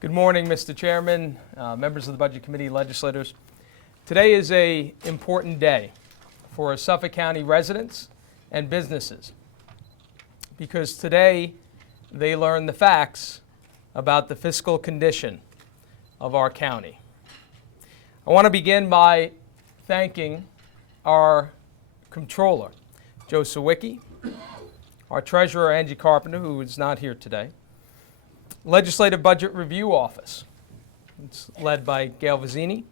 Good morning, Mr. Chairman, members of the Budget Committee, legislators. Today is an important day for Suffolk County residents and businesses because today they learn the facts about the fiscal condition of our county. I want to begin by thanking our Comptroller, Joe Sawicki, our Treasurer, Angie Carpenter, who is not here today, Legislative Budget Review Office, it's led by Gail Vizzini,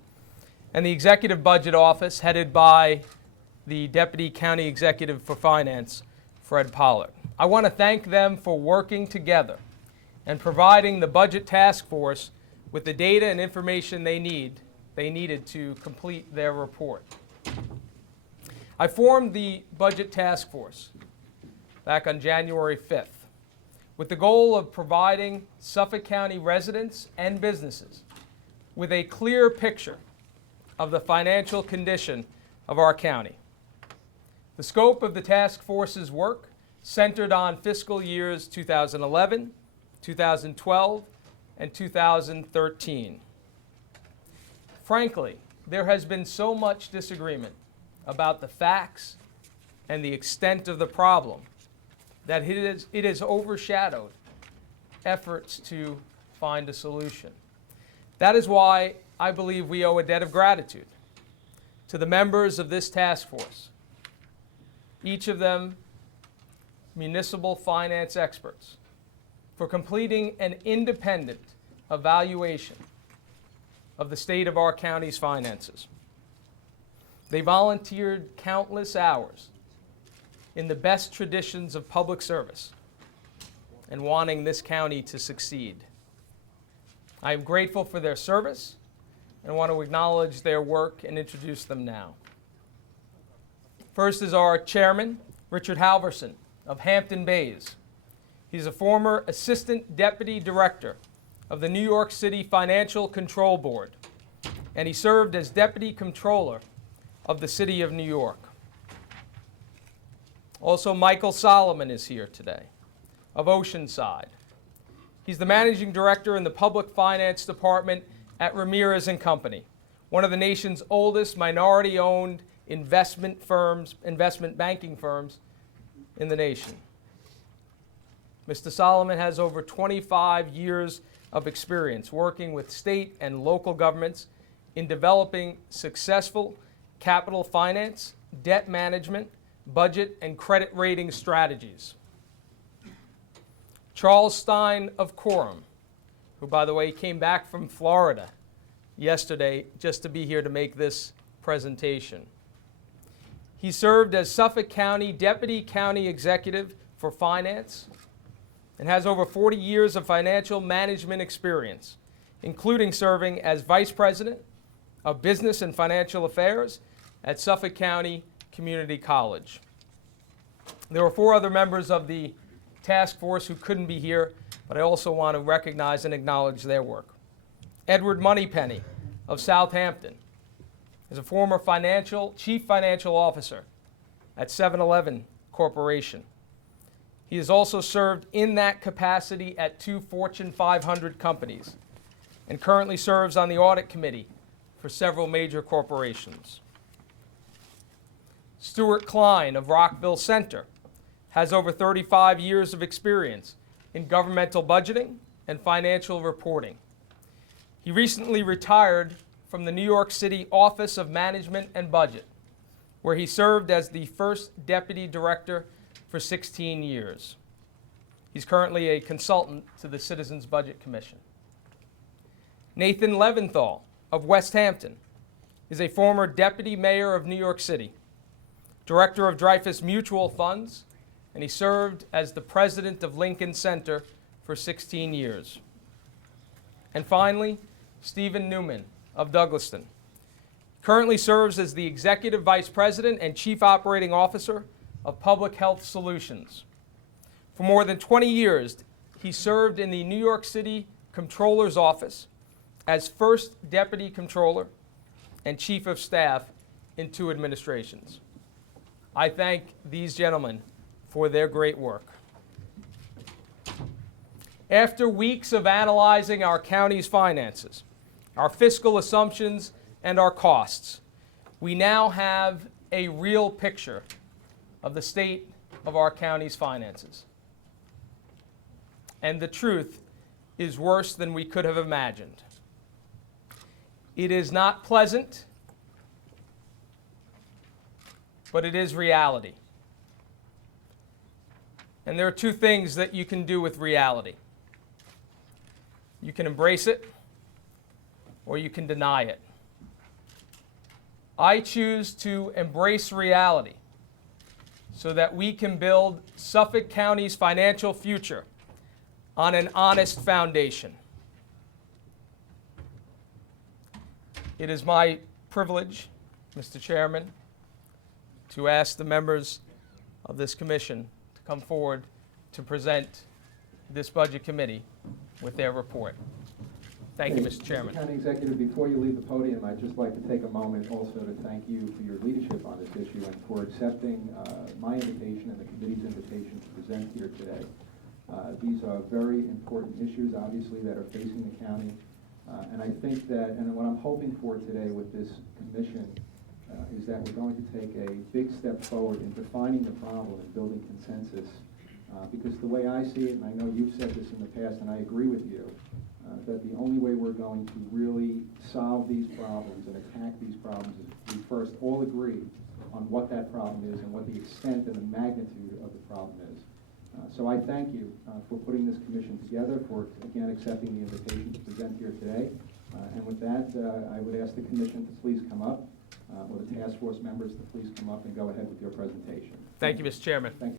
and the Executive Budget Office, headed by the Deputy County Executive for Finance, Fred Pollard. I want to thank them for working together and providing the Budget Task Force with the data and information they needed to complete their report. I formed the Budget Task Force back on January 5th with the goal of providing Suffolk County residents and businesses with a clear picture of the financial condition of our county. The scope of the task force's work centered on fiscal years 2011, 2012, and 2013. Frankly, there has been so much disagreement about the facts and the extent of the problem that it has overshadowed efforts to find a solution. That is why I believe we owe a debt of gratitude to the members of this task force, each of them municipal finance experts, for completing an independent evaluation of the state of our county's finances. They volunteered countless hours in the best traditions of public service and wanting this county to succeed. I am grateful for their service and want to acknowledge their work and introduce them now. First is our chairman, Richard Halverson of Hampton Bays. He's a former assistant deputy director of the New York City Financial Control Board, and he served as deputy controller of the city of New York. Also, Michael Solomon is here today, of Oceanside. He's the managing director in the public finance department at Ramirez & Company, one of the nation's oldest minority-owned investment banking firms in the nation. Mr. Solomon has over 25 years of experience working with state and local governments in developing successful capital finance, debt management, budget, and credit rating strategies. Charles Stein of Quorum, who, by the way, came back from Florida yesterday just to be here to make this presentation. He served as Suffolk County Deputy County Executive for Finance and has over 40 years of financial management experience, including serving as Vice President of Business and Financial Affairs at Suffolk County Community College. There were 4 other members of the task force who couldn't be here, but I also want to recognize and acknowledge their work. Edward Moneypenny of Southampton is a former chief financial officer at 7-Eleven Corporation. He has also served in that capacity at 2 Fortune 500 companies and currently serves on the audit committee for several major corporations. Stuart Klein of Rockville Center has over 35 years of experience in governmental budgeting and financial reporting. He recently retired from the New York City Office of Management and Budget, where he served as the first deputy director for 16 years. He's currently a consultant to the Citizens Budget Commission. Nathan Leventhal of West Hampton is a former deputy mayor of New York City, director of Dreyfus Mutual Funds, and he served as the president of Lincoln Center for 16 years. And finally, Stephen Newman of Douglaston currently serves as the executive vice president and chief operating officer of Public Health Solutions. For more than 20 years, he served in the New York City Comptroller's Office as first deputy controller and chief of staff in 2 administrations. I thank these gentlemen for their great work. After weeks of analyzing our county's finances, our fiscal assumptions, and our costs, we now have a real picture of the state of our county's finances. And the truth is worse than we could have imagined. It is not pleasant, but it is reality. And there are two things that you can do with reality. You can embrace it, or you can deny it. I choose to embrace reality so that we can build Suffolk County's financial future on an honest foundation. It is my privilege, Mr. Chairman, to ask the members of this commission to come forward to present this Budget Committee with their report. Thank you, Mr. Chairman. Mr. County Executive, before you leave the podium, I'd just like to take a moment also to thank you for your leadership on this issue and for accepting my invitation and the committee's invitation to present here today. These are very important issues, obviously, that are facing the county. And I think that, and what I'm hoping for today with this commission is that we're going to take a big step forward in defining the problem and building consensus. Because the way I see it, and I know you've said this in the past, and I agree with you, that the only way we're going to really solve these problems and attack these problems is we first all agree on what that problem is and what the extent and the magnitude of the problem is. So I thank you for putting this commission together, for again accepting the invitation to present here today. And with that, I would ask the commission to please come up, or the task force members to please come up and go ahead with your presentation. Thank you, Mr. Chairman. Thank you.